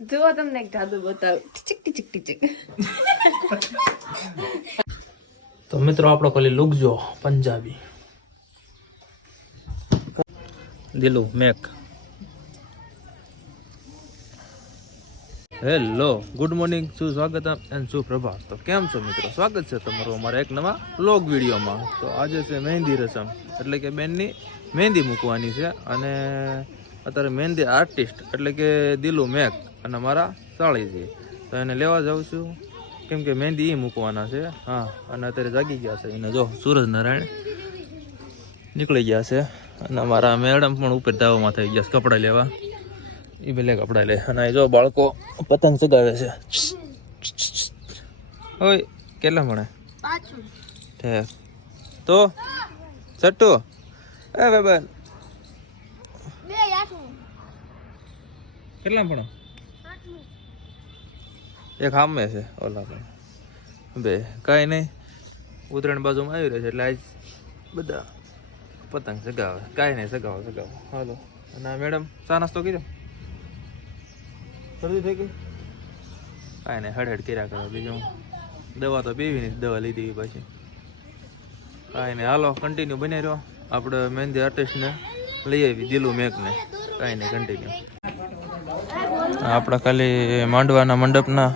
જુઓ તમને જાદુ બતાવું તો મિત્રો આપણો ખાલી લુક જો પંજાબી દિલુ મેક હેલો ગુડ મોર્નિંગ શું સ્વાગત એન્ડ સુપ્રભાત તો કેમ છો મિત્રો સ્વાગત છે તમારું અમારા એક નવા લોગ વિડીયોમાં। તો આજે છે મહેંદી રસમ, એટલે કે બેનની મહેંદી મૂકવાની છે અને અત્યારે મહેંદી આર્ટિસ્ટ એટલે કે દિલુ મેક અને મારા સાળીજી તો એને લેવા જાઉં છું. કેમ કે મહેંદી એ મૂકવાના છે. હા અને અત્યારે જાગી ગયા છે. એને જો સૂરજ નારાયણ નીકળી ગયા છે. અને મારા મેડમ પણ ઉપર ધાવામાં થઈ ગયા છે કપડાં લેવા. એ ભલે કપડાં લે. અને એ જો બાળકો પતંગ ચગાવે છે. ઓય કેટલા મળે? ઠેક તો. સટ્ટુ એ ભાઈ કેટલા ભણો એક સામે છે, ઓલા પણ. બે, કાંઈ નહીં. ઉત્તરાયણ બાજુમાં આવી રહ્યો છે, એટલે આજ બધા પતંગ સગાવે. કાંઈ નહીં, સગાવો સગાવો. હાલો. અને મેડમ, ચા નાસ્તો કર્યો? શરદી થઈ ગઈ? કાંઈ નહીં હડહડ હડ કર્યા કરો. બીજું દવા તો પીવી નહીં, દવા લીધી પછી. કાંઈ નહીં, હાલો કન્ટિન્યુ બની રહ્યો. આપણે મહેંદી આર્ટિસ્ટને લઈ આવી, દિલું મેકને કાંઈ નહીં કન્ટિન્યુ આપણે ખાલી માંડવાના મંડપના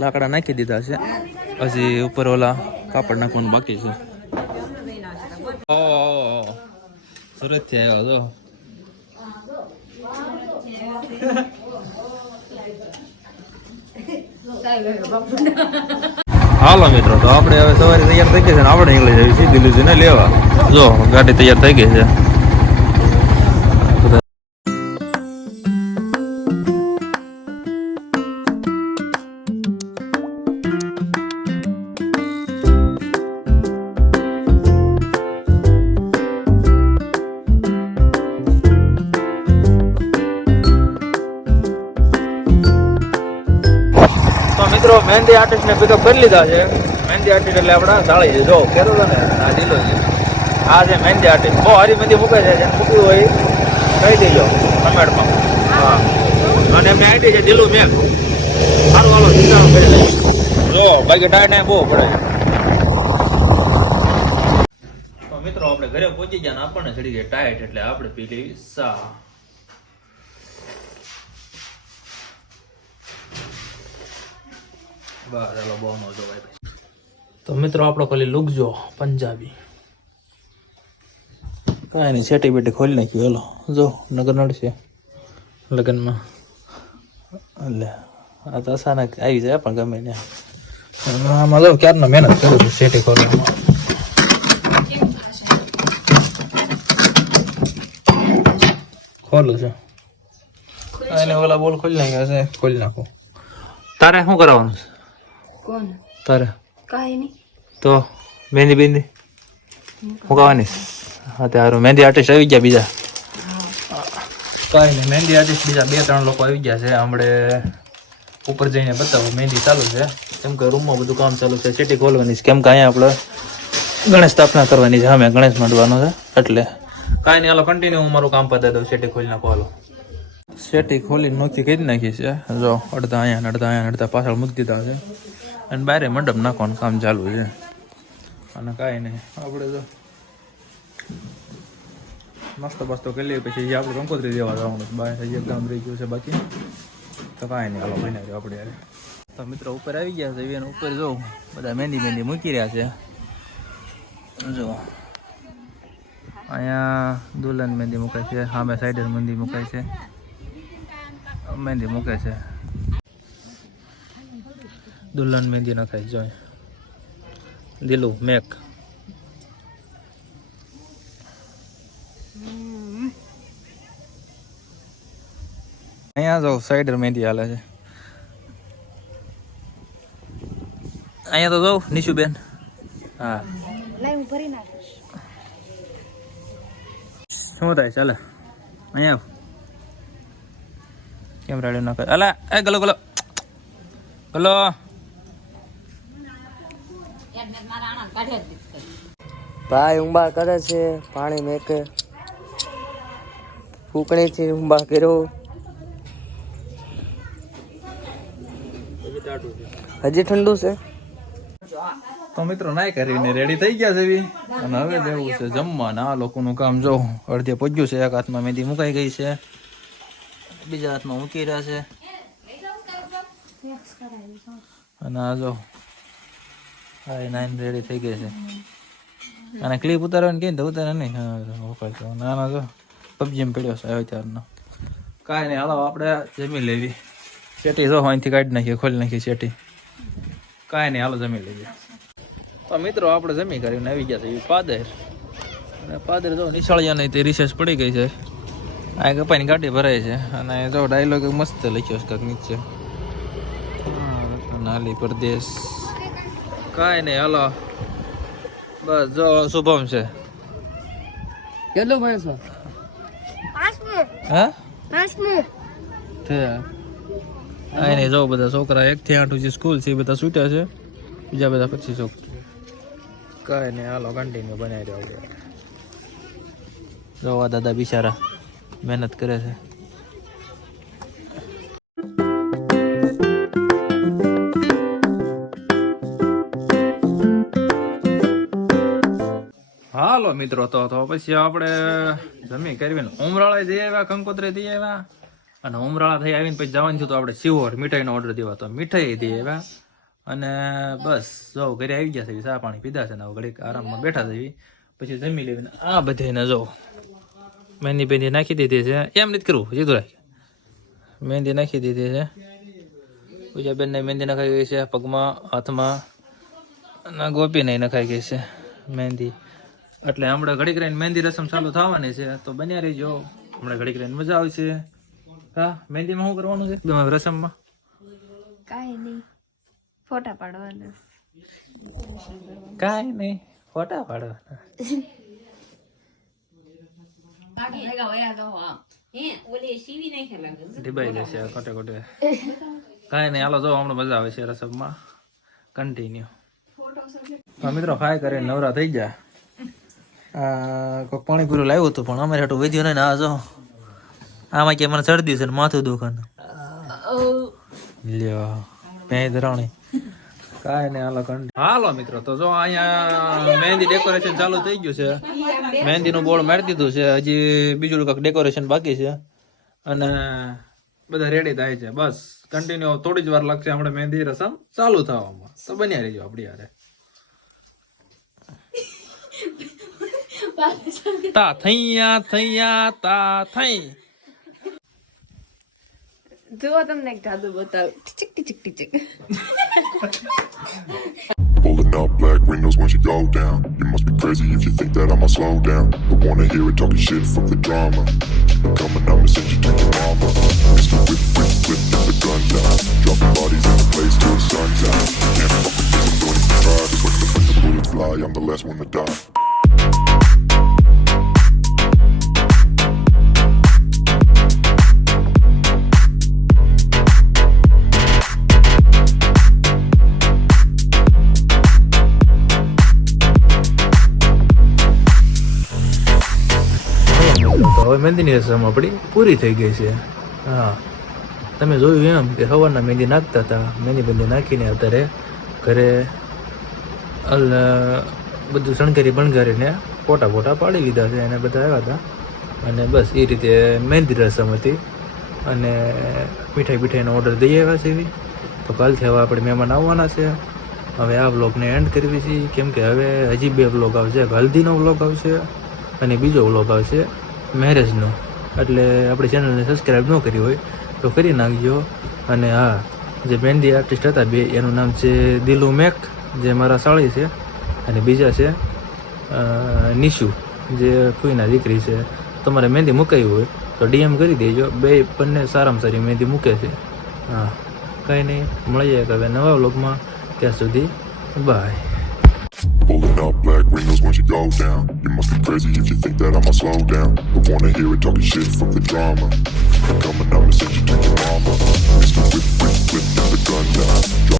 લાકડા નાખી દીધા છે. હજી ઉપર ઓલા કાપડ નાખવાનું બાકી છે. સુરતથી આવ્યો હતો હાલો મિત્રો, તો આપણે હવે સવારે તૈયાર થઈ ગઈ છે આપણે નીકળી જઈએ છીએ દિલ્હીજીને લેવા. જો, ગાડી તૈયાર થઈ ગઈ છે. મહેંદી આર્ટિસ્ટ ને પિકઅપ કરી લીધા છે. મહેંદી આર્ટિસ્ટ એટલે આપણા સાળી છે જો હતો ને આ દિલો છે. આ છે મહેંદી આર્ટિસ્ટ. બહુ હારી મહેંદી મૂકે છે, જેને મૂકવી હોય કહી દેજો કમેન્ટમાં. હા. અને એમને આઈડી છે દિલુ મેં સારું, હાલો ચિંતા કરી લઈ જો, બાકી ટાઈટ ને બહુ પડે. મિત્રો, આપણે ઘરે પહોંચી ગયા ને આપણને ચડી ગઈ ટાઈટ, એટલે આપણે પી લેવી સા બસ ચાલો બહુ નો જો ભાઈ તો મિત્રો આપણો ખાલી લુક જો પંજાબી. કાંઈ નહીં છેટી બેટી ખોલી નાખ્યું હેલો. જો નગર નડશે લગ્નમાં. એટલે આ તો અચાનક આવી જાય પણ ગમે ને આમાં જો ક્યારનો મહેનત કરું છું છેટી ખોલવામાં. ખોલું છું. એને ઓલા બોલ ખોલી નાખ્યા છે. ખોલી નાખો. તારે શું કરાવવાનું છે? કોણ? તારે? કાંઈ નહીં. તો મહેંદી બેંદી? મુકાવાની હા ત્યારે મહેંદી આર્ટિસ્ટ આવી ગયા બીજા. કાંઈ નહીં મહેંદી આર્ટિસ્ટ બીજા બે ત્રણ લોકો આવી ગયા છે. હમણે ઉપર જઈને બતાવો. મહેંદી ચાલુ છે. કેમ કે રૂમમાં બધું કામ ચાલુ છે. ચીટી ખોલવાની છે. કેમ કે અહીંયા આપણે ગણેશ સ્થાપના કરવાની છે. અમે ગણેશ માંડવાનો છે. એટલે કાંઈ નહીં હાલો કન્ટિન્યુ હું મારું કામ પતાવી દઉં. શેટી ખોલી નાખો હાલો. શેટી ખોલી નોખી કરી નાખી છે. જો અડધા અહીંયા અડધા અહીંયા અડધા પાછળ મૂકી દીધા છે. અને બારે મંડપ નાખવાનું કામ ચાલુ છે. અને કાંઈ નહીં. આપણે તો નાસ્તો બાસ્તો કરી લઈએ. પછી આપણે કંકોત્રી દેવા જવાનું બહાર એક ગામ રહી ગયું છે બાકી. તો કાંઈ નહીં, હાલો, મહિના આપણે યારે તો મિત્રો ઉપર આવી ગયા છે એને ઉપર જો. બધા મહેંદી મહેંદી મૂકી રહ્યા છે. જો. અહીંયા દુલ્હન મહેંદી મુકાય છે, સામે સાઈડે મહેંદી મુકાય છે. મહેંદી મૂકે છે. દુલ્હન મહેંદી નખાય જોઈ દિલુ મેક. અહીંયા જો સાઈડર મહેંદી હાલે છે. અહીંયા તો જાઉં નિશુબેન. હા. શું થાય ચાલે? અહીંયા આવ. કેમ રાડ્યો ના કરે અલા એ ગલો ગલો. ગલો. ભાઈ ઉંબા કરે છે પાણી મેકે. ફૂકણીથી ઉંબાળ કર્યો. હજી ઠંડુ છે? તો મિત્રો નાય કરીને રેડી થઈ ગયા છે એવી અને હવે બેવું છે જમવાના. આ લોકોનું કામ જો અડધે પગ્યું છે એક હાથમાં મહેંદી મુકાઈ ગઈ છે. બીજા હાથમાં મૂકી રહ્યા છે. અને આ જો હા, એ નાઈન રેડી થઈ ગઈ છે. અને ક્લિપ ઉતારવાની કહીને તો ઉતારે નહીં? તો નાના જો પબજી પડ્યો છે હવે ત્યારનો કાંઈ નહીં, હાલો, આપણે જમી લેવી. ચેટી જો, અહીંથી કાઢી નાખીએ, ખોલી નાખીએ ચેટી કાંઈ નહીં, હાલો, જમી લેવી તો મિત્રો, આપણે જમી કરીને આવી ગયા છે પાદર. અને પાદર જો, નિશાળિયાની તે રિસેસ પડી ગઈ છે. આ ગપ્પાની ગાડી ભરાય છે. અને જો ડાયલોગ મસ્ત લખ્યો છે, કાંઈક નીચે. નાલી પરદેશ. કાંઈ નહીં હાલો. બસ જો શુભમ છે. કેટલું હા? છે. કાંઈ નહીં જો બધા છોકરા એકથી આઠ જે સ્કૂલ છે એ બધા છૂટ્યા છે. બીજા બધા પછી છોકરા કાંઈ નહીં હાલો કન્ટિન્યુ બનાવી રહ્યો જોવા દાદા બિચારા મહેનત કરે છે. મિત્રો, તો તો પછી આપણે જમી કરવી ઉમરાળા જઈ આવ્યા, કંકોત્રે જઈ આવ્યા. અને ઉમરાળા થઈ આવીને પછી જવાનું છે તો આપણે શિવોર મીઠાઈનો ઓર્ડર દેવા તો મીઠાઈ દઈ આવ્યા. અને બસ, જો ઘરે આવી ગયા છે, ચા પાણી પીધા છે ને ઘડીક આરામમાં બેઠા છે. પછી જમી લેવીને આ બધાને જો મહેંદી બેંદી નાખી દીધી છે. એમ નથી કરવું, સીધું રાખ. મહેંદી નાખી દીધી છે. પૂજા બેનને મહેંદી નખાઈ ગઈ છે, પગમાં, હાથમાં. અને ગોપીને નખાઈ ગઈ છે મહેંદી. એટલે હમણાં ઘડીક રહીને મહેંદી રસમ ચાલુ થવાની છે તો બન્યા રહીજો. હમણાં ઘડીક રહીને મજા આવે છે. હા મહેંદીમાં શું કરવાનું છે? તમારી રસમમાં? કાંઈ નહીં. ફોટા પાડવાના કાંઈ નહીં ફોટા પાડવાના. કાંઈ નહીં હાલો જો હમણાં મજા આવે છે રસમમાં. કન્ટિન્યુ મિત્રો ફાય કરીને નવરા થઈ ગયા. કોઈક પાણી પૂરું લાવ્યું હતું, પણ અમારે હાટું વધ્યું નહીં ને આ જો. આમાં કે મને શરદી છે ને માથું દુખાનું લ્યો પેં ધરાણી કાંઈ નહીં, હાલો કંડ. હાલો મિત્રો, તો જો અહીંયા મહેંદી ડેકોરેશન ચાલુ થઈ ગયું છે. મહેંદીનું બોર્ડ મારી દીધું છે. હજી બીજું કંઈક ડેકોરેશન બાકી છે. અને બધા રેડી થાય છે. બસ કન્ટિન્યુ થોડી જ વાર લાગશે આપણે મહેંદી રસમ ચાલુ થવામાં. તો બન્યા રહીજો આપણી યારે તા થૈયા થૈયા તા થઈ જુઓ તમને એક જાદુ બતાવું ટીચક ટીચક ટીચક Pulling up black windows once you go down. You must be crazy if you think that I'ma slow down. But wanna hear it talking shit from the drama. Keep it coming, I'ma send you to your mama. Mr. Whip, whip, whip, get the guns out. Dropping bodies in the place till the sun's out. Can't fuck with this, I'm going to try. Just wait to when the bullets fly, I'm the last one to die. હવે મહેંદીની રસમ આપણી પૂરી થઈ ગઈ છે. હા. તમે જોયું એમ કે સવારના મહેંદી નાખતા હતા. મહેંદી બંદી નાખીને અત્યારે ઘરે અલ બધું શણગારી બણગારીને ફોટા ફોટા પાડી લીધા છે અને બધા આવ્યા હતા. અને બસ એ રીતે મહેંદી રસમ હતી. અને મીઠાઈ મીઠાઈનો ઓર્ડર દઈ આવ્યા છે એવી. તો કાલથી હવે આપણે મહેમાન આવવાના છે. હવે આ વ્લોગને એન્ડ કરવી છે. કેમ કે હવે હજી બે વ્લોગ આવશે. હલ્દીનો વ્લોગ આવશે અને બીજો વ્લોગ આવશે. મેરેજનો. એટલે આપણી ચેનલને સબસ્ક્રાઈબ ન કરી હોય તો કરી નાખજો. અને હા, જે મહેંદી આર્ટિસ્ટ હતા બે, એનું નામ છે દિલુ મેક, જે મારા સાળી છે અને બીજા છે નિશુ, જે ફૂઈના દીકરી છે. તમારે મહેંદી મૂકાવી હોય તો ડીએમ કરી દેજો. બે બંને સારામાં સારી મહેંદી મૂકે છે. હા, કંઈ નહીં. મળીએ હવે નવા વ્લોગમાં. ત્યાં સુધી bye. Pulling up black windows once you go down. You must be crazy if you think that I'ma slow down. But wanna hear it talking shit from the drama. It coming, I'ma send you to your mama. Mr. Whip, whip, whip, the out. Drop